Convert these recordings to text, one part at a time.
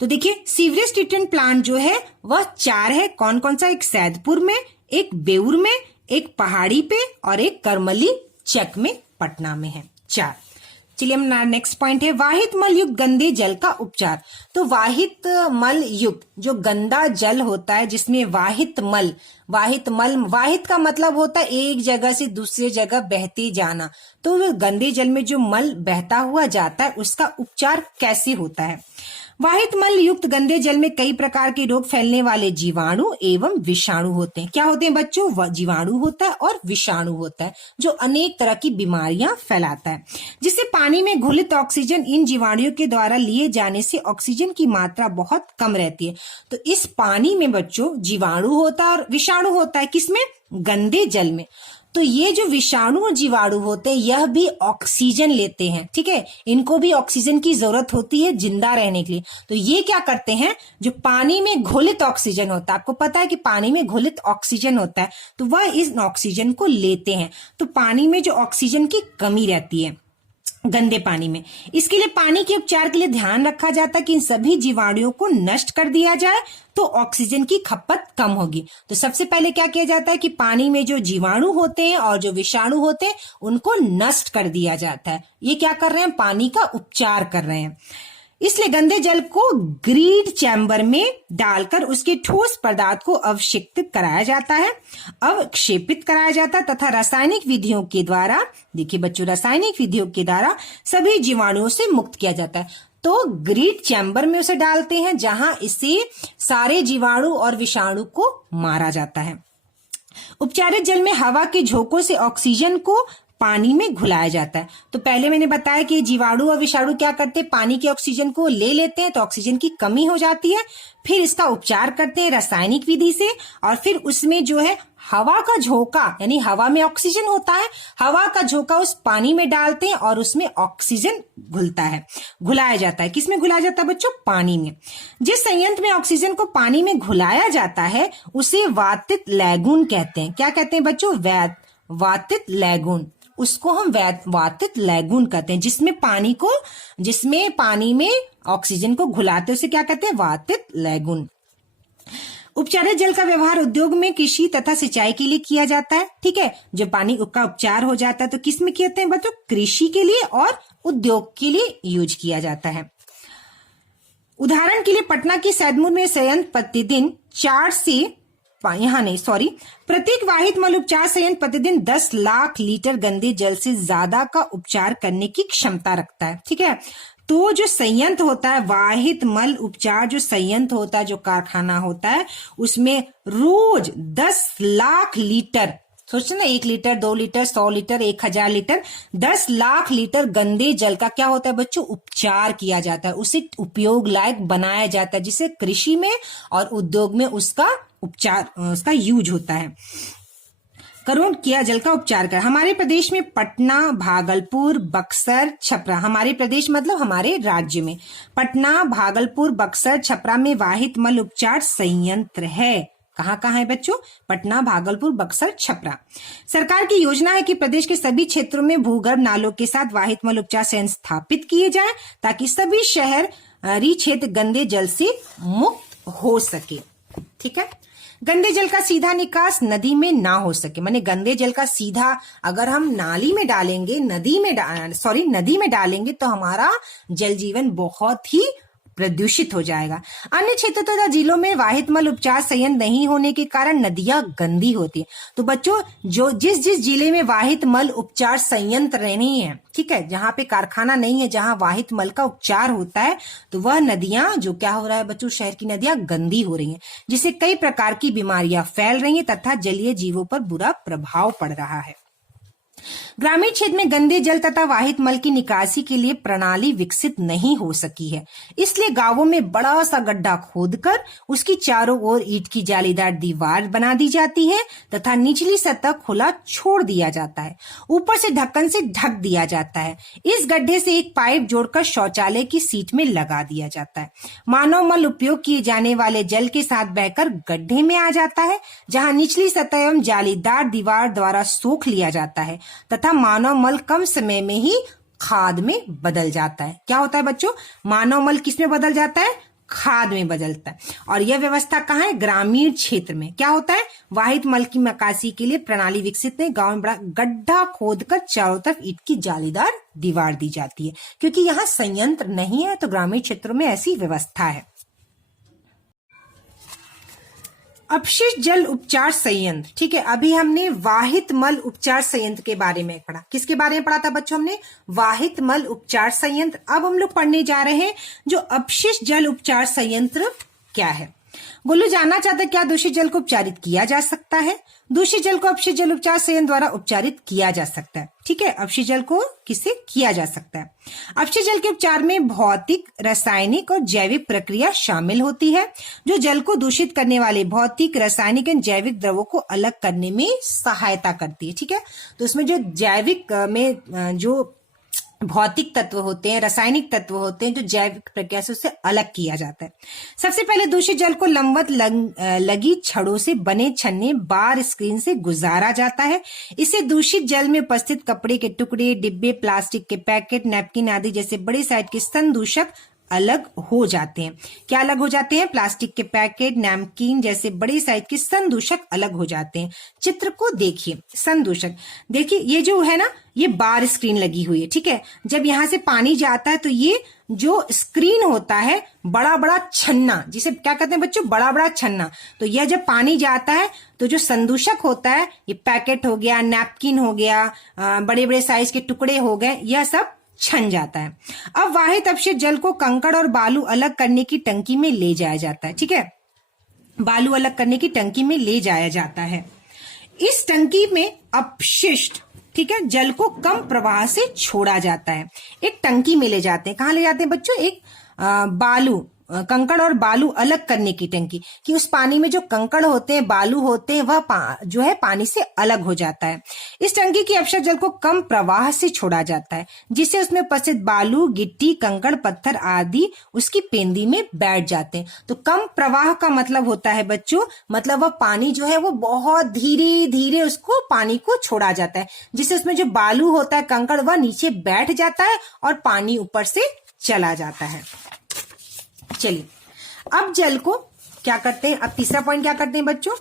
तो देखिए sewerage treatment plant जो है वह 4 है। कौन कौन सा? एक सैदपुर में, एक बेउर में, एक पहाड़ी पे और एक करमली चक में पटना में है। 4। चलिए हम नेक्स्ट पॉइंट है वाहित मल युक्त गंदे जल का उपचार। तो वाहित मल युक्त जो गंदा जल होता है जिसमें वाहित वाहित का मतलब होता है एक जगह से दूसरे जगह बहते जाना। तो गंदे जल में जो मल बहता हुआ जाता है उसका उपचार कैसे होता है? वाहित मल युक्त गंदे जल में कई प्रकार के रोग फैलने वाले जीवाणु एवं विषाणु होते हैं। क्या होते हैं बच्चों? जीवाणु होता है और विषाणु होता है जो अनेक तरह की बीमारियां फैलाता है। जिससे पानी में घुलित ऑक्सीजन इन जीवाणुओं के द्वारा लिए जाने से ऑक्सीजन की मात्रा बहुत कम रहती है। तो इस पानी में बच्चों जीवाणु होता है और विषाणु होता है। किसमें? गंदे जल में। तो ये जो विषाणु और जीवाणु होते हैं यह भी ऑक्सीजन लेते हैं, ठीक है। इनको भी ऑक्सीजन की जरूरत होती है जिंदा रहने के लिए। तो ये क्या करते हैं? जो पानी में घुलित ऑक्सीजन होता है, आपको पता है कि पानी में घुलित ऑक्सीजन होता है, तो वह इस ऑक्सीजन को लेते हैं। तो पानी में जो ऑक्सीजन की कमी रहती है गंदे पानी में, इसके लिए पानी के उपचार के लिए ध्यान रखा जाता है कि इन सभी जीवाणुओं को नष्ट कर दिया जाए तो ऑक्सीजन की खपत कम होगी। तो सबसे पहले क्या किया जाता है कि पानी में जो जीवाणु होते हैं और जो विषाणु होते हैं उनको नष्ट कर दिया जाता है। ये क्या कर रहे हैं? पानी का उपचार कर रहे हैं। इसलिए गंदे जल को ग्रीड चैम्बर में डालकर उसके ठोस पदार्थ को अवक्षेपित कराया जाता है, अवक्षेपित कराया जाता है तथा रासायनिक विधियों के द्वारा, देखिए बच्चों, रासायनिक विधियों के द्वारा सभी जीवाणुओं से मुक्त किया जाता है। तो ग्रीड चैम्बर में उसे डालते हैं जहां इससे सारे जीवाणु और विषाणु को मारा जाता है। उपचारित जल में हवा के झोंकों से ऑक्सीजन को पानी में घुलाया जाता है। तो पहले मैंने बताया कि जीवाणु और विषाणु क्या करते हैं? पानी के ऑक्सीजन को ले लेते हैं तो ऑक्सीजन की कमी हो जाती है। फिर इसका उपचार करते हैं रासायनिक विधि से और फिर उसमें जो है हवा का झोंका, यानी हवा में ऑक्सीजन होता है, हवा का झोंका उस पानी में डालते हैं और उसमें ऑक्सीजन घुलता है, घुलाया जाता है। किसमें घुलाया जाता है बच्चों? पानी में। जिस संयंत्र में ऑक्सीजन को पानी में घुलाया जाता है उसे वातित लैगून कहते हैं। क्या कहते हैं बच्चों? वातित लैगून। उसको हम वातित लैगून कहते हैं। जिसमें पानी में ऑक्सीजन को घुलाते उसे क्या कहते हैं? वातित लैगून। उपचारित जल का व्यवहार उद्योग में, कृषि तथा सिंचाई के लिए किया जाता है, ठीक है। जो पानी का उपचार हो जाता है तो किस में कहते हैं बच्चों? कृषि के लिए और उद्योग के लिए यूज किया जाता है। उदाहरण के लिए पटना की सैदपुर में संयंत्र प्रतिदिन प्रत्येक वाहित मल उपचार संयंत्र प्रतिदिन 10 लाख लीटर गंदे जल से ज्यादा का उपचार करने की क्षमता रखता है, ठीक है। तो जो संयंत्र होता है, वाहित मल उपचार जो संयंत्र होता है, जो कारखाना होता है, उसमें रोज 10 लाख लीटर, सोचते ना, 1 litre, 2 litre, 100 litre, 1000 litre, 10 lakh litre गंदे जल का क्या होता है बच्चों? उपचार किया जाता है। उसे उपयोग लायक बनाया जाता है, जिसे कृषि में और उद्योग में उसका उपचार, उसका यूज होता है। करोड़ किया जल का उपचार कर। हमारे प्रदेश में पटना, भागलपुर, बक्सर, छपरा, हमारे प्रदेश मतलब हमारे राज्य में पटना, भागलपुर, बक्सर, छपरा में वाहित मल उपचार संयंत्र है। कहाँ कहाँ है बच्चों? पटना, भागलपुर, बक्सर, छपरा। सरकार की योजना है कि प्रदेश के सभी क्षेत्रों में भूगर्भ नालों के साथ वाहित मल उपचार संयंत्र स्थापित किए जाएं ताकि सभी शहरी क्षेत्र गंदे जल से मुक्त हो सके, ठीक है। गंदे जल का सीधा निकास नदी में ना हो सके, माने गंदे जल का सीधा अगर हम नाली में डालेंगे, नदी में डालेंगे तो हमारा जल जीवन बहुत ही प्रदूषित हो जाएगा। अन्य क्षेत्रों तथा जिलों में वाहित मल उपचार संयंत्र नहीं होने के कारण नदियां गंदी होती है। तो बच्चों, जो जिस जिले में वाहित मल उपचार संयंत्र नहीं है, ठीक है, जहाँ पे कारखाना नहीं है, जहाँ वाहित मल का उपचार होता है, तो वह नदियां, जो क्या हो रहा है बच्चों, शहर की नदियां गंदी हो रही हैं, जिससे कई प्रकार की बीमारियां फैल रही हैं तथा जलीय जीवों पर बुरा प्रभाव पड़ रहा है। ग्रामीण क्षेत्र में गंदे जल तथा वाहित मल की निकासी के लिए प्रणाली विकसित नहीं हो सकी है। इसलिए गांवों में बड़ा सा गड्ढा खोदकर उसकी चारों ओर ईंट की जालीदार दीवार बना दी जाती है तथा निचली सतह खुला छोड़ दिया जाता है। ऊपर से ढक्कन से ढक दिया जाता है। इस गड्ढे से एक पाइप जोड़कर शौचालय की सीट में लगा दिया जाता है। मानव मल उपयोग किए जाने वाले जल के साथ बहकर गड्ढे में आ जाता है, जहां निचली सतह एवं जालीदार दीवार द्वारा सोख लिया जाता है तथा मानव मल कम समय में ही खाद में बदल जाता है। क्या होता है बच्चों? मानव मल किस में बदल जाता है? खाद में बदलता है। और यह व्यवस्था कहाँ है? ग्रामीण क्षेत्र में। क्या होता है? वाहित मल की निकासी के लिए प्रणाली विकसित नहीं, गांव में बड़ा गड्ढा खोदकर चारों तरफ ईंट की जालीदार दीवार दी जाती है। क्योंकि यहाँ संयंत्र नहीं है तो ग्रामीण क्षेत्रों में ऐसी व्यवस्था है। अपशिष्ट जल उपचार संयंत्र, ठीक है। अभी हमने वाहित मल उपचार संयंत्र के बारे में पढ़ा। किसके बारे में पढ़ा था बच्चों? हमने वाहित मल उपचार संयंत्र। अब हम लोग पढ़ने जा रहे हैं जो अपशिष्ट जल उपचार संयंत्र क्या है। गोलू जानना चाहता है क्या दूषित जल को उपचारित किया जा सकता है? दूषित जल को अपशिष्ट जल उपचार संयंत्र द्वारा उपचारित किया जा सकता है, ठीक है। अपशिष्ट जल को किससे किया जा सकता है? अपशिष्ट जल के उपचार में भौतिक, रासायनिक और जैविक प्रक्रिया शामिल होती है जो जल को दूषित करने वाले भौतिक, रासायनिक और जैविक द्रवों को अलग करने में सहायता करती है, ठीक है। तो इसमें जो जैविक में जो भौतिक तत्व होते हैं, रासायनिक तत्व होते हैं, जो जैविक प्रक्रिया से उससे अलग किया जाता है। सबसे पहले दूषित जल को लंबवत लगी छड़ों से बने छन्ने बार स्क्रीन से गुजारा जाता है। इससे दूषित जल में उपस्थित कपड़े के टुकड़े, डिब्बे, प्लास्टिक के पैकेट, नैपकिन आदि जैसे बड़े साइज के स्तन दूषक अलग हो जाते हैं। क्या अलग हो जाते हैं? प्लास्टिक के पैकेट, नैपकिन जैसे बड़े साइज के स्तन दूषक अलग हो जाते हैं। चित्र को देखिए। स्तन दूषक देखिए, ये जो है ना, ये बार स्क्रीन लगी हुई है, ठीक है। जब यहाँ से पानी जाता है तो ये जो स्क्रीन होता है, बड़ा बड़ा छन्ना, जिसे क्या कहते हैं बच्चों? बड़ा बड़ा छन्ना। तो यह जब पानी जाता है तो जो संदूषक होता है, ये पैकेट हो गया, नैपकिन हो गया, बड़े बड़े साइज के टुकड़े हो गए, यह सब छन जाता है। अब वाहित अपशिष्ट जल को कंकड़ और बालू अलग करने की टंकी में ले जाया जाता है, ठीक है। बालू अलग करने की टंकी में ले जाया जाता है। इस टंकी में अपशिष्ट, ठीक है, जल को कम प्रवाह से छोड़ा जाता है। एक टंकी में ले जाते हैं। कहाँ ले जाते हैं बच्चों? एक बालू, कंकड़ और बालू अलग करने की टंकी, कि उस पानी में जो कंकड़ होते हैं, बालू होते हैं, वह जो है पानी से अलग हो जाता है। इस टंकी की अपशिष्ट जल को कम प्रवाह से छोड़ा जाता है, जिससे उसमें उपस्थित बालू, गिट्टी, कंकड़, पत्थर आदि उसकी पेंदी में बैठ जाते हैं। तो कम प्रवाह का मतलब होता है बच्चों, मतलब वह पानी जो है वो बहुत धीरे धीरे उसको पानी को छोड़ा जाता है, जिससे उसमें जो बालू होता है, कंकड़, वह नीचे बैठ जाता है और पानी ऊपर से चला जाता है। चलिए, अब जल को क्या करते हैं? अब तीसरा पॉइंट क्या करते हैं बच्चों?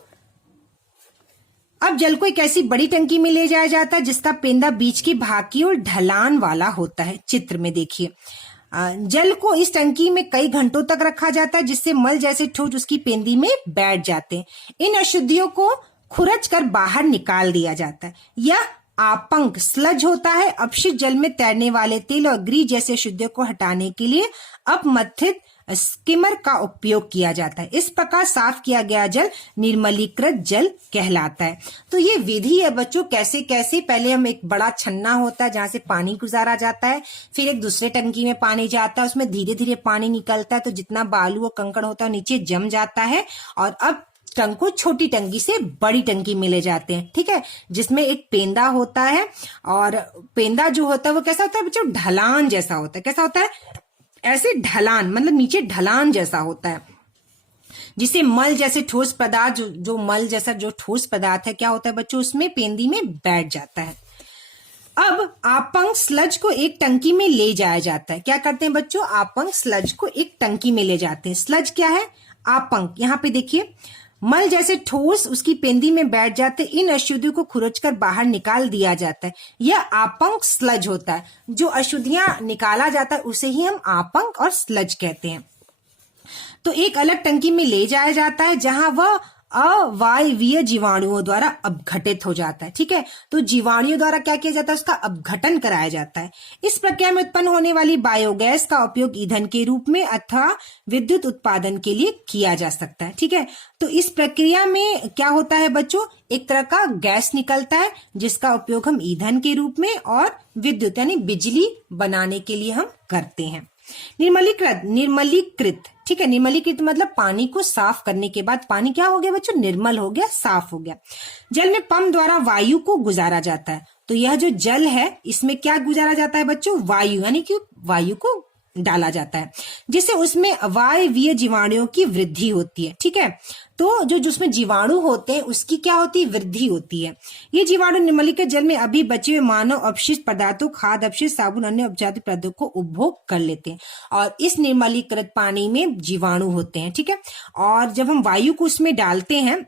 अब जल को एक ऐसी बड़ी टंकी में ले जाया जाता है जिसका पेंदा बीच की भाग की ओर ढलान वाला होता है। चित्र में देखिए, जल को इस टंकी में कई घंटों तक रखा जाता है, जिससे मल जैसे ठोस उसकी पेंदी में बैठ जाते हैं। इन अशुद्धियों को खुरच कर बाहर निकाल दिया जाता है। यह आपंक स्लज होता है। अपशिष्ट जल में तैरने वाले तेल और ग्रीस जैसे अशुद्धियों को हटाने के लिए अपमथित स्किमर का उपयोग किया जाता है। इस प्रकार साफ किया गया जल निर्मलीकृत जल कहलाता है। तो ये विधि है बच्चों, कैसे कैसे पहले हम, एक बड़ा छन्ना होता है जहां से पानी गुजारा जाता है, फिर एक दूसरे टंकी में पानी जाता है, उसमें धीरे धीरे पानी निकलता है, तो जितना बालू और कंकड़ होता है नीचे जम जाता है, और अब टंक को छोटी टंकी से बड़ी टंकी में ले जाते हैं, ठीक है, जिसमें एक पेंदा होता है। और पेंदा जो होता है वो कैसा होता है बच्चों? ढलान जैसा होता है। कैसा होता है? ऐसे ढलान, मतलब नीचे ढलान जैसा होता है, जिसे मल जैसे ठोस पदार्थ, जो मल जैसा जो ठोस पदार्थ है, क्या होता है बच्चों? उसमें पेंदी में बैठ जाता है। अब आपंक स्लज को एक टंकी में ले जाया जाता है। क्या करते हैं बच्चों? आपंक स्लज को एक टंकी में ले जाते हैं। स्लज क्या है? आपंक। यहाँ पे देखिए, मल जैसे ठोस उसकी पेंदी में बैठ जाते, इन अशुद्धियों को खुरचकर बाहर निकाल दिया जाता है। यह आपंक स्लज होता है। जो अशुद्धियां निकाला जाता है उसे ही हम आपंक और स्लज कहते हैं। तो एक अलग टंकी में ले जाया जाता है जहां वह अवायवीय जीवाणुओं द्वारा अपघटित हो जाता है, ठीक है। तो जीवाणुओं द्वारा क्या किया जाता है? उसका अपघटन कराया जाता है। इस प्रक्रिया में उत्पन्न होने वाली बायोगैस का उपयोग ईंधन के रूप में अथवा विद्युत उत्पादन के लिए किया जा सकता है, ठीक है। तो इस प्रक्रिया में क्या होता है बच्चों? एक तरह का गैस निकलता है जिसका उपयोग हम ईंधन के रूप में और विद्युत यानी बिजली बनाने के लिए हम करते हैं। निर्मलीकृत, ठीक है। निर्मलीकृत मतलब पानी को साफ करने के बाद पानी क्या हो गया बच्चों? निर्मल हो गया, साफ हो गया। जल में पंप द्वारा वायु को गुजारा जाता है। तो यह जो जल है इसमें क्या गुजारा जाता है बच्चों? वायु, यानी कि वायु को डाला जाता है, जिससे उसमें वायवीय जीवाणुओं की वृद्धि होती है। ठीक है, तो जो जिसमें जीवाणु होते हैं उसकी क्या होती है, वृद्धि होती है। ये जीवाणु निम्नलिखित जल में अभी बचे हुए मानव अपशिष्ट पदार्थों, खाद्य अपशिष्ट, साबुन, अन्य औपचारिक पदार्थों को उपभोग कर लेते हैं और इस निर्मलीकृत पानी में जीवाणु होते हैं। ठीक है, और जब हम वायु को उसमें डालते हैं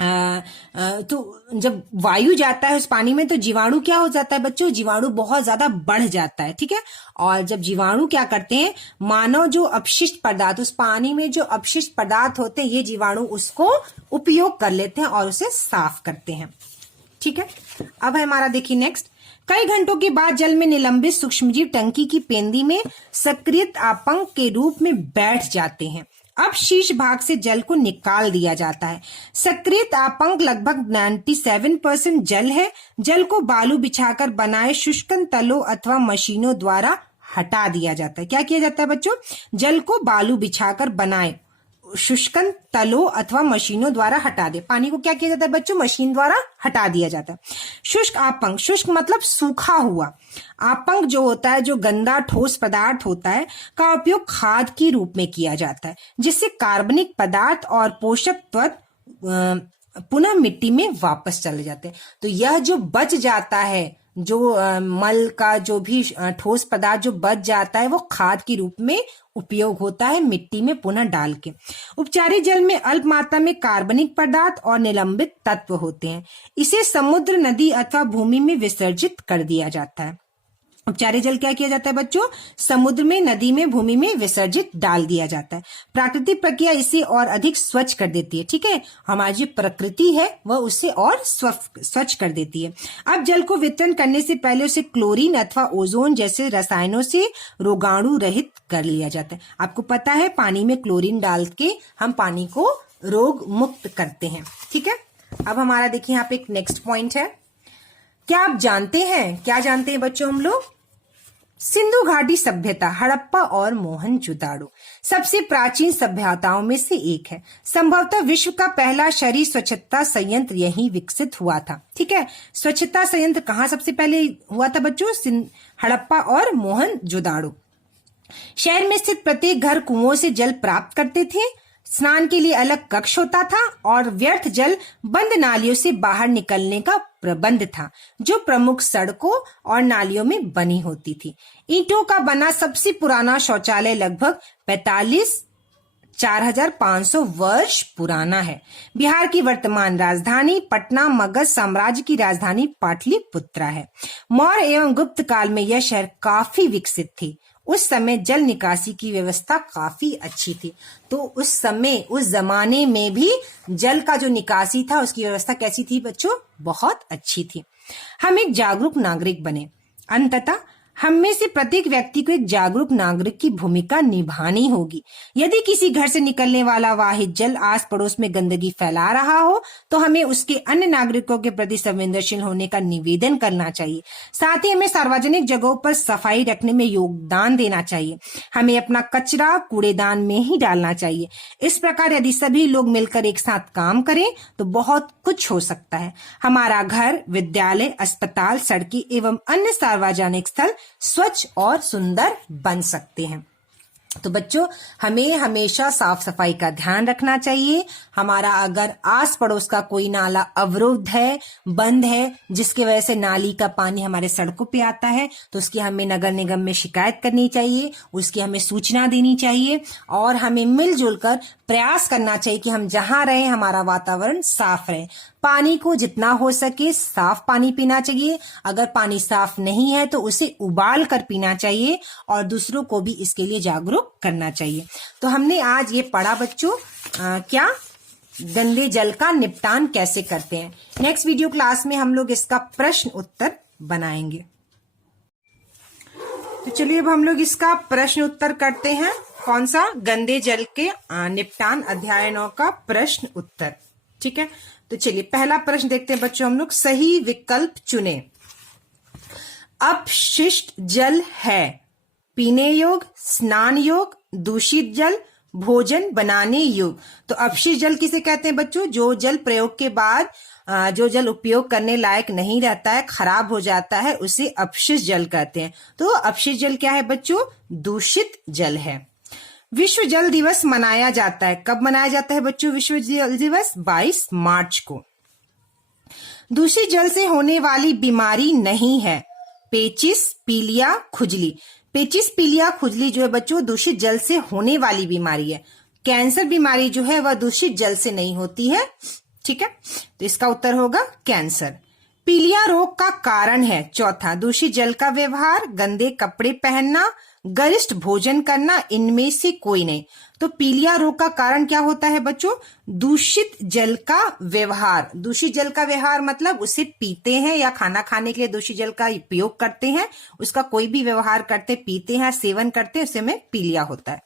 तो जब वायु जाता है उस पानी में तो जीवाणु क्या हो जाता है बच्चों, जीवाणु बहुत ज्यादा बढ़ जाता है। ठीक है, और जब जीवाणु क्या करते हैं, मानव जो अपशिष्ट पदार्थ, उस पानी में जो अपशिष्ट पदार्थ होते हैं, ये जीवाणु उसको उपयोग कर लेते हैं और उसे साफ करते हैं। ठीक है, अब है हमारा देखिए नेक्स्ट, कई घंटों के बाद जल में निलंबित सूक्ष्मजीव टंकी की पेंदी में सक्रिय आपंक के रूप में बैठ जाते हैं। अब शीर्ष भाग से जल को निकाल दिया जाता है। सक्रिय आपंक लगभग 97% जल है। जल को बालू बिछाकर बनाए शुष्कन तलों अथवा मशीनों द्वारा हटा दिया जाता है। क्या किया जाता है बच्चों, जल को बालू बिछाकर बनाए शुष्कन तलों अथवा मशीनों द्वारा हटा दे। पानी को क्या किया जाता है बच्चों, मशीन द्वारा हटा दिया जाता है। शुष्क आपंक, शुष्क मतलब सूखा हुआ। आपंक जो होता है, जो गंदा ठोस पदार्थ होता है, का उपयोग खाद के रूप में किया जाता है, जिससे कार्बनिक पदार्थ और पोषक तत्व पुनः मिट्टी में वापस चले जाते हैं। तो यह जो बच जाता है, जो मल का जो भी ठोस पदार्थ जो बच जाता है, वो खाद के रूप में उपयोग होता है मिट्टी में पुनः डाल के। उपचारित जल में अल्प मात्रा में कार्बनिक पदार्थ और निलंबित तत्व होते हैं। इसे समुद्र, नदी अथवा भूमि में विसर्जित कर दिया जाता है। उपचारित जल क्या किया जाता है बच्चों, समुद्र में, नदी में, भूमि में विसर्जित डाल दिया जाता है। प्राकृतिक प्रक्रिया इसे और अधिक स्वच्छ कर देती है। ठीक है, हमारी जो प्रकृति है वह उसे और स्वच्छ कर देती है। अब जल को वितरण करने से पहले उसे क्लोरीन अथवा ओजोन जैसे रसायनों से रोगाणु रहित कर लिया जाता है। आपको पता है पानी में क्लोरीन डाल के हम पानी को रोग मुक्त करते हैं। ठीक है, अब हमारा देखिए यहाँ पे एक नेक्स्ट पॉइंट है। क्या आप जानते हैं, क्या जानते हैं बच्चों हम लोग, सिंधु घाटी सभ्यता, हड़प्पा और मोहनजोदाड़ो सबसे प्राचीन सभ्यताओं में से एक है। संभवतः विश्व का पहला शहरी स्वच्छता संयंत्र यहीं विकसित हुआ था। ठीक है, स्वच्छता संयंत्र कहाँ सबसे पहले हुआ था बच्चों, हड़प्पा और मोहनजोदाड़ो। शहर में स्थित प्रत्येक घर कुओं से जल प्राप्त करते थे। स्नान के लिए अलग कक्ष होता था और व्यर्थ जल बंद नालियों से बाहर निकलने का प्रबंध था, जो प्रमुख सड़कों और नालियों में बनी होती थी। ईंटों का बना सबसे पुराना शौचालय लगभग 45,500 वर्ष पुराना है। बिहार की वर्तमान राजधानी पटना मगध साम्राज्य की राजधानी पाटलिपुत्रा है। मौर्य एवं गुप्त काल में यह शहर काफी विकसित थी। उस समय जल निकासी की व्यवस्था काफी अच्छी थी। तो उस समय, उस जमाने में भी जल का जो निकासी था उसकी व्यवस्था कैसी थी बच्चों, बहुत अच्छी थी। हम एक जागरूक नागरिक बने। अंततः हम में से प्रत्येक व्यक्ति को एक जागरूक नागरिक की भूमिका निभानी होगी। यदि किसी घर से निकलने वाला वाहिद जल आस पड़ोस में गंदगी फैला रहा हो तो हमें उसके अन्य नागरिकों के प्रति संवेदनशील होने का निवेदन करना चाहिए। साथ ही हमें सार्वजनिक जगहों पर सफाई रखने में योगदान देना चाहिए। हमें अपना कचरा कूड़ेदान में ही डालना चाहिए। इस प्रकार यदि सभी लोग मिलकर एक साथ काम करें तो बहुत कुछ हो सकता है। हमारा घर, विद्यालय, अस्पताल, सड़कें एवं अन्य सार्वजनिक स्थल स्वच्छ और सुंदर बन सकते हैं। तो बच्चों, हमें हमेशा साफ सफाई का ध्यान रखना चाहिए। हमारा अगर आस पड़ोस का कोई नाला अवरुद्ध है, बंद है, जिसकी वजह से नाली का पानी हमारे सड़कों पे आता है, तो उसकी हमें नगर निगम में शिकायत करनी चाहिए, उसकी हमें सूचना देनी चाहिए और हमें मिलजुल कर प्रयास करना चाहिए कि हम जहां रहें हमारा वातावरण साफ रहे। पानी को जितना हो सके साफ पानी पीना चाहिए। अगर पानी साफ नहीं है तो उसे उबाल कर पीना चाहिए और दूसरों को भी इसके लिए जागरूक करना चाहिए। तो हमने आज ये पढ़ा बच्चों, क्या गंदे जल का निपटान कैसे करते हैं। नेक्स्ट वीडियो क्लास में हम लोग इसका प्रश्न उत्तर बनाएंगे। तो चलिए अब हम लोग इसका प्रश्न उत्तर करते हैं। कौन सा, गंदे जल के निपटान अध्याय 9 का प्रश्न उत्तर। ठीक है, तो चलिए पहला प्रश्न देखते हैं बच्चों हम लोग। सही विकल्प चुने। अपशिष्ट जल है पीने योग्य, स्नान योग्य, दूषित जल, भोजन बनाने योग्य। तो अपशिष्ट जल किसे कहते हैं बच्चों, जो जल प्रयोग के बाद जो जल उपयोग करने लायक नहीं रहता है, खराब हो जाता है, उसे अपशिष्ट जल कहते हैं। तो अपशिष्ट जल क्या है बच्चों? दूषित जल है। विश्व जल दिवस मनाया जाता है, कब मनाया जाता है बच्चों विश्व जल दिवस? 22 मार्च को। दूषित जल से होने वाली बीमारी नहीं है पेचिस, पीलिया, खुजली। पेचिस, पीलिया, खुजली जो है बच्चों दूषित जल से होने वाली बीमारी है। कैंसर बीमारी जो है वह दूषित जल से नहीं होती है, ठीक है, तो इसका उत्तर होगा कैंसर। पीलिया रोग का कारण है, चौथा, दूषित जल का व्यवहार, गंदे कपड़े पहनना, गरिष्ठ भोजन करना, इनमें से कोई नहीं। तो पीलिया रोग का कारण क्या होता है बच्चों? दूषित जल का व्यवहार। दूषित जल का व्यवहार मतलब उसे पीते हैं या खाना खाने के लिए दूषित जल का उपयोग करते हैं, उसका कोई भी व्यवहार करते, पीते हैं, सेवन करते हैं, उसे में पीलिया होता है।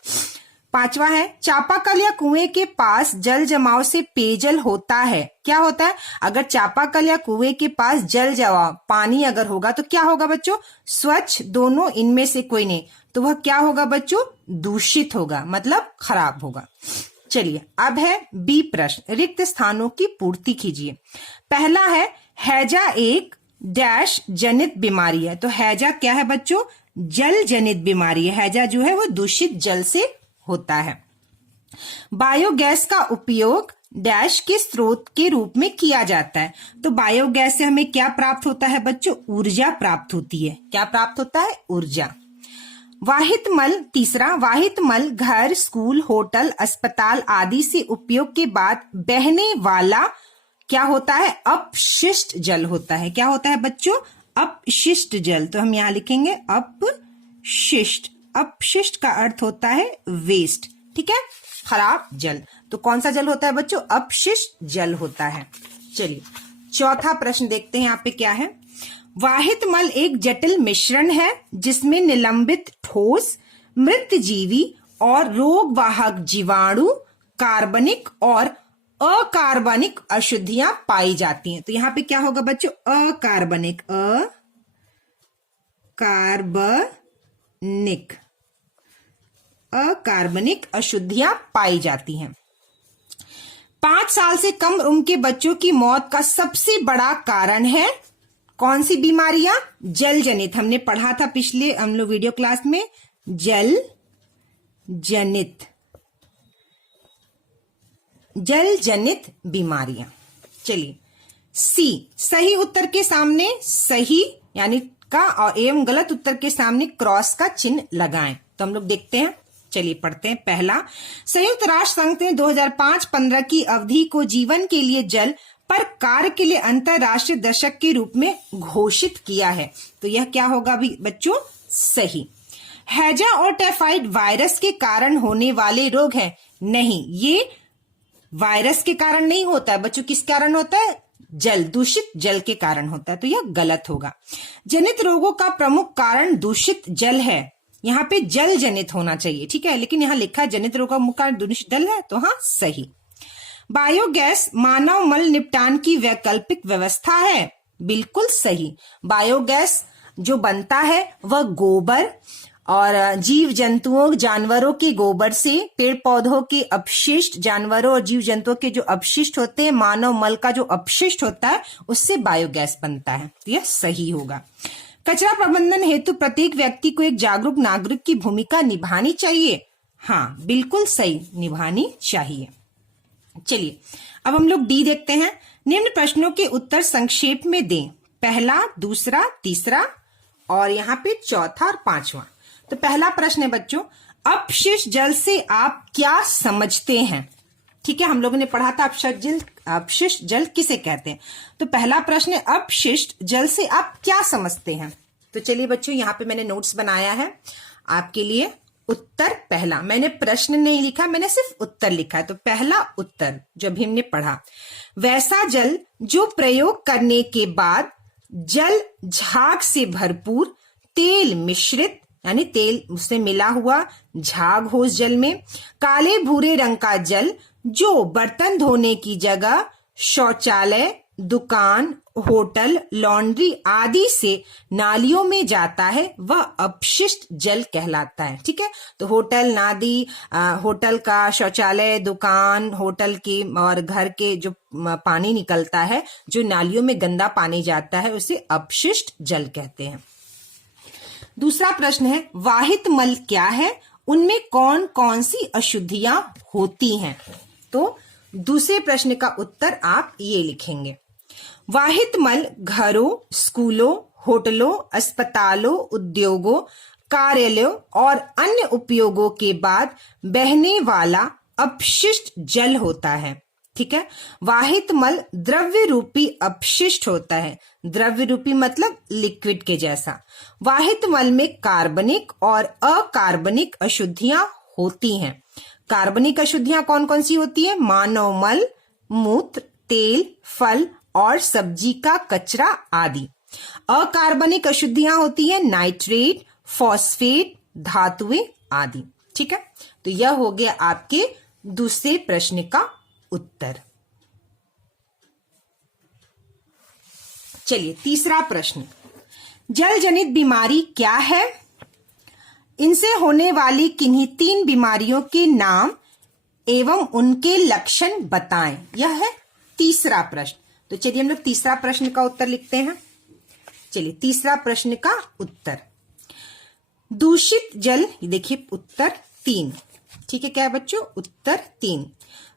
पांचवा है, चापाकल या कुएं के पास जल जमाव से पेयजल होता है। क्या होता है? अगर चापाकल या कुएं के पास जल जमाव, पानी अगर होगा तो क्या होगा बच्चों? स्वच्छ, दोनों, इनमें से कोई नहीं, तो वह क्या होगा बच्चों? दूषित होगा, मतलब खराब होगा। चलिए अब है बी प्रश्न, रिक्त स्थानों की पूर्ति कीजिए। पहला है, हैजा एक डैश जनित बीमारी है। तो हैजा क्या है बच्चों? जल जनित बीमारी है। हैजा जो है वो दूषित जल से होता है। बायोगैस का उपयोग डैश के स्रोत के रूप में किया जाता है। तो बायोगैस से हमें क्या प्राप्त होता है बच्चों? ऊर्जा प्राप्त होती है। क्या प्राप्त होता है? ऊर्जा। वाहित मल, तीसरा, वाहित मल घर, स्कूल, होटल, अस्पताल आदि से उपयोग के बाद बहने वाला क्या होता है? अपशिष्ट जल होता है। क्या होता है बच्चों? अपशिष्ट जल। तो हम यहां लिखेंगे अपशिष्ट। अपशिष्ट का अर्थ होता है वेस्ट, ठीक है, खराब जल। तो कौन सा जल होता है बच्चों? अपशिष्ट जल होता है। चलिए चौथा प्रश्न देखते हैं यहाँ पे क्या है। वाहित मल एक जटिल मिश्रण है जिसमें निलंबित ठोस, मृत जीवी और रोग वाहक जीवाणु, कार्बनिक और अकार्बनिक अशुद्धियां पाई जाती हैं। तो यहाँ पे क्या होगा बच्चों? अकार्बनिक, अकार्बनिक अशुद्धियां पाई जाती हैं। 5 साल से कम उम्र के बच्चों की मौत का सबसे बड़ा कारण है कौन सी बीमारियां? जल जनित। हमने पढ़ा था पिछले हम लोग वीडियो क्लास में, जल जनित बीमारियां। चलिए सी, सही उत्तर के सामने सही यानी का और एवं गलत उत्तर के सामने क्रॉस का चिन्ह लगाएं। तो हम लोग देखते हैं, चलिए पढ़ते हैं। पहला, संयुक्त राष्ट्र संघ ने 2005-15 की अवधि को जीवन के लिए जल पर कार्य के लिए अंतरराष्ट्रीय दशक के रूप में घोषित किया है। तो यह क्या होगा भी बच्चों? सही। हैजा और टाइफाइड वायरस के कारण होने वाले रोग हैं? नहीं, ये वायरस के कारण नहीं होता है बच्चों। किस कारण होता है? जल, दूषित जल के कारण होता है। तो यह गलत होगा। जनित रोगों का प्रमुख कारण दूषित जल है। यहाँ पे जल जनित होना चाहिए, ठीक है, लेकिन यहाँ लिखा है जनित रोगों का मुख्य कारण दूषित जल है, तो हाँ सही। बायोगैस मानव मल निपटान की वैकल्पिक व्यवस्था है। बिल्कुल सही। बायोगैस जो बनता है वह गोबर और जीव जंतुओं, जानवरों के गोबर से, पेड़ पौधों के अपशिष्ट, जानवरों और जीव जंतुओं के जो अपशिष्ट होते हैं, मानव मल का जो अपशिष्ट होता है, उससे बायोगैस बनता है। तो यह सही होगा। कचरा प्रबंधन हेतु प्रत्येक व्यक्ति को एक जागरूक नागरिक की भूमिका निभानी चाहिए। हाँ बिल्कुल सही, निभानी चाहिए। चलिए अब हम लोग डी देखते हैं। निम्न प्रश्नों के उत्तर संक्षेप में दें। पहला, दूसरा, तीसरा और यहाँ पे चौथा और पांचवा। तो पहला प्रश्न है बच्चों, अपशिष्ट जल से आप क्या समझते हैं? ठीक है, हम लोगों ने पढ़ा था अपशिष्ट जल किसे कहते हैं। तो पहला प्रश्न है, अपशिष्ट जल से आप क्या समझते हैं? तो चलिए बच्चों, यहाँ पे मैंने नोट्स बनाया है आपके लिए। उत्तर पहला, मैंने प्रश्न नहीं लिखा, मैंने सिर्फ उत्तर लिखा है। तो पहला उत्तर जो अभी हमने पढ़ा, वैसा जल जो प्रयोग करने के बाद जल झाग से भरपूर, तेल मिश्रित यानी तेल उससे मिला हुआ झाग हो उस जल में, काले भूरे रंग का जल जो बर्तन धोने की जगह, शौचालय, दुकान, होटल, लॉन्ड्री आदि से नालियों में जाता है वह अपशिष्ट जल कहलाता है। ठीक है, तो होटल, नाली, होटल का शौचालय, दुकान, होटल की और घर के जो पानी निकलता है, जो नालियों में गंदा पानी जाता है, उसे अपशिष्ट जल कहते हैं। दूसरा प्रश्न है वाहित मल क्या है, उनमें कौन कौन सी अशुद्धियां होती हैं? तो दूसरे प्रश्न का उत्तर आप ये लिखेंगे। वाहित मल घरों, स्कूलों, होटलों, अस्पतालों, उद्योगों, कार्यालयों और अन्य उपयोगों के बाद बहने वाला अपशिष्ट जल होता है। ठीक है, वाहित मल द्रव्य रूपी अपशिष्ट होता है। द्रव्य रूपी मतलब लिक्विड के जैसा। वाहित मल में कार्बनिक और अकार्बनिक अशुद्धियां होती हैं। कार्बनिक अशुद्धियां कौन कौन सी होती है? मानव मल, मूत्र, तेल, फल और सब्जी का कचरा आदि। अकार्बनिक अशुद्धियां होती है नाइट्रेट, फॉस्फेट, धातुएं आदि। ठीक है, तो यह हो गया आपके दूसरे प्रश्न का उत्तर। चलिए तीसरा प्रश्न, जल जनित बीमारी क्या है? इनसे होने वाली किन्हीं 3 बीमारियों के नाम एवं उनके लक्षण बताएं। यह है तीसरा प्रश्न। तो चलिए हम लोग तीसरा प्रश्न का उत्तर लिखते हैं। चलिए तीसरा प्रश्न का उत्तर, दूषित जल, देखिए उत्तर 3। ठीक है, क्या है बच्चों? उत्तर 3।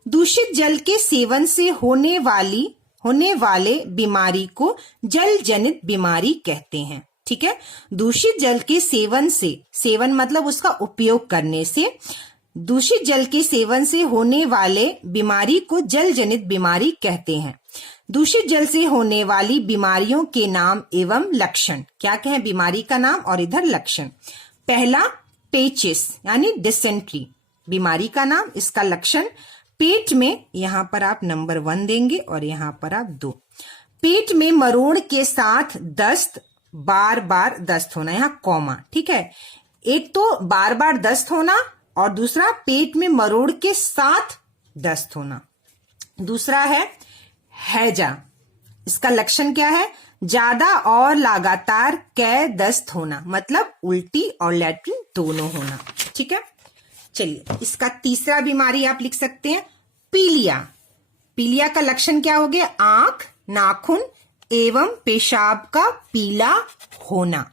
दूषित जल के सेवन से होने वाले बीमारी को जल जनित बीमारी कहते हैं। ठीक है, दूषित जल के सेवन से, सेवन मतलब उसका उपयोग करने से, दूषित जल के सेवन से होने वाले बीमारी को जल जनित बीमारी कहते हैं। दूषित जल से होने वाली बीमारियों के नाम एवं लक्षण, क्या कहें? बीमारी का नाम और इधर लक्षण। पहला पेचिस यानी डिसेंट्री, बीमारी का नाम, इसका लक्षण पेट में, यहां पर आप नंबर 1 देंगे और यहां पर आप 2। पेट में मरोड़ के साथ दस्त, बार बार दस्त होना, यहाँ कॉमा। ठीक है, एक तो बार बार दस्त होना और दूसरा पेट में मरोड़ के साथ दस्त होना। दूसरा है हैजा, इसका लक्षण क्या है? ज्यादा और लगातार कै दस्त होना, मतलब उल्टी और लैट्रिन दोनों होना। ठीक है, चलिए इसका तीसरा बीमारी आप लिख सकते हैं पीलिया। पीलिया का लक्षण क्या हो गया? आंख, नाखून एवं पेशाब का पीला होना।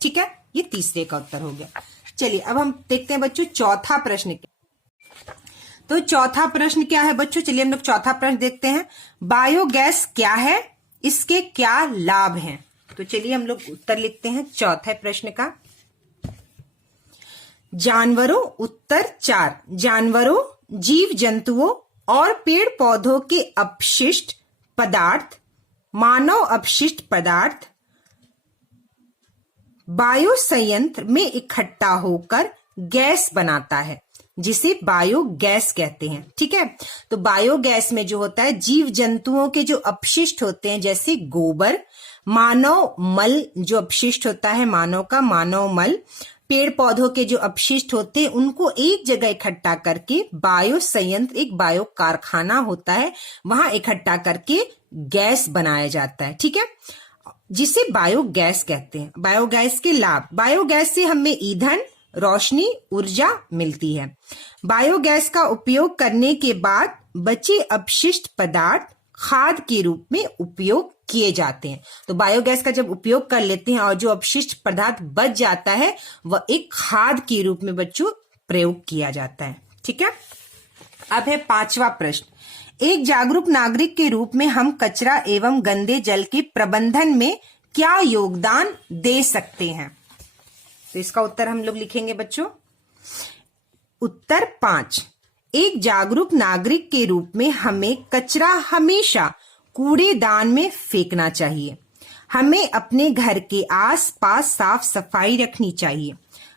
ठीक है, ये तीसरे का उत्तर हो गया। चलिए अब हम देखते हैं बच्चों चौथा प्रश्न। तो चौथा प्रश्न क्या है बच्चों? चलिए हम लोग चौथा प्रश्न देखते हैं। बायोगैस क्या है, इसके क्या लाभ हैं? तो चलिए हम लोग उत्तर लिखते हैं चौथे प्रश्न का। जानवरों, उत्तर 4, जानवरों, जीव जंतुओं और पेड़ पौधों के अपशिष्ट पदार्थ, मानव अपशिष्ट पदार्थ बायो संयंत्र में इकट्ठा होकर गैस बनाता है, जिसे बायोगैस कहते हैं। ठीक है, तो बायोगैस में जो होता है जीव जंतुओं के जो अपशिष्ट होते हैं, जैसे गोबर, मानव मल जो अपशिष्ट होता है मानव का, मानव मल, पेड़ पौधों के जो अपशिष्ट होते हैं उनको एक जगह इकट्ठा करके बायो संयंत्र, एक बायो कारखाना होता है, वहां इकट्ठा करके गैस बनाया जाता है। ठीक है, जिसे बायोगैस कहते हैं। बायोगैस के लाभ, बायोगैस से हमें ईंधन, रोशनी, ऊर्जा मिलती है। बायोगैस का उपयोग करने के बाद बचे अपशिष्ट पदार्थ खाद के रूप में उपयोग किए जाते हैं। तो बायोगैस का जब उपयोग कर लेते हैं और जो अपशिष्ट पदार्थ बच जाता है वह एक खाद के रूप में बच्चों प्रयोग किया जाता है। ठीक है, अब है पांचवा प्रश्न। एक जागरूक नागरिक के रूप में हम कचरा एवं गंदे जल के प्रबंधन में क्या योगदान दे सकते हैं? तो इसका उत्तर हम लोग लिखेंगे बच्चों। उत्तर 5, एक जागरूक नागरिक के रूप में हमें कचरा हमेशा कूड़ेदान में फेंकना चाहिए। हमें अपने घर के आसपास साफ सफाई रखनी चाहिए।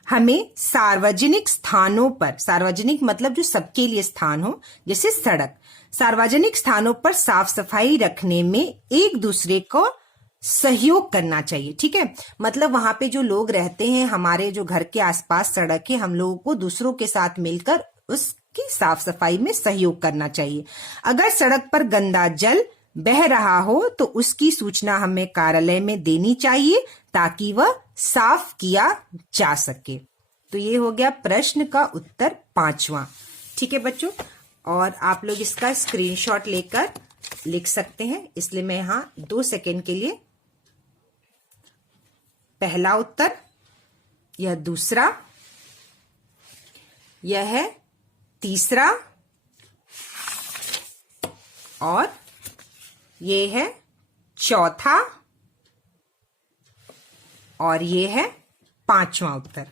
हमें सार्वजनिक स्थानों पर, सार्वजनिक मतलब जो सबके लिए स्थान हो, जैसे सड़क, सार्वजनिक स्थानों पर साफ सफाई रखने में एक दूसरे को सहयोग करना चाहिए। ठीक है, मतलब वहां पे जो लोग रहते हैं, हमारे जो घर के आसपास सड़क है, हम लोगों को दूसरों के साथ मिलकर उसकी साफ सफाई में सहयोग करना चाहिए। अगर सड़क पर गंदा जल, बह रहा हो तो उसकी सूचना हमें कार्यालय में देनी चाहिए ताकि वह साफ किया जा सके। तो ये हो गया प्रश्न का उत्तर 5वां। ठीक है बच्चों, और आप लोग इसका स्क्रीनशॉट लेकर लिख सकते हैं, इसलिए मैं यहां 2 सेकेंड के लिए पहला उत्तर, यह दूसरा, यह है तीसरा, और ये है चौथा, और ये है 5वां उत्तर।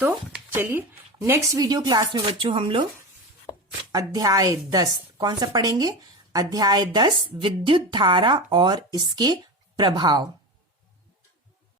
तो चलिए नेक्स्ट वीडियो क्लास में बच्चों हम लोग अध्याय 10 कौन सा पढ़ेंगे? अध्याय 10 विद्युत धारा और इसके प्रभाव।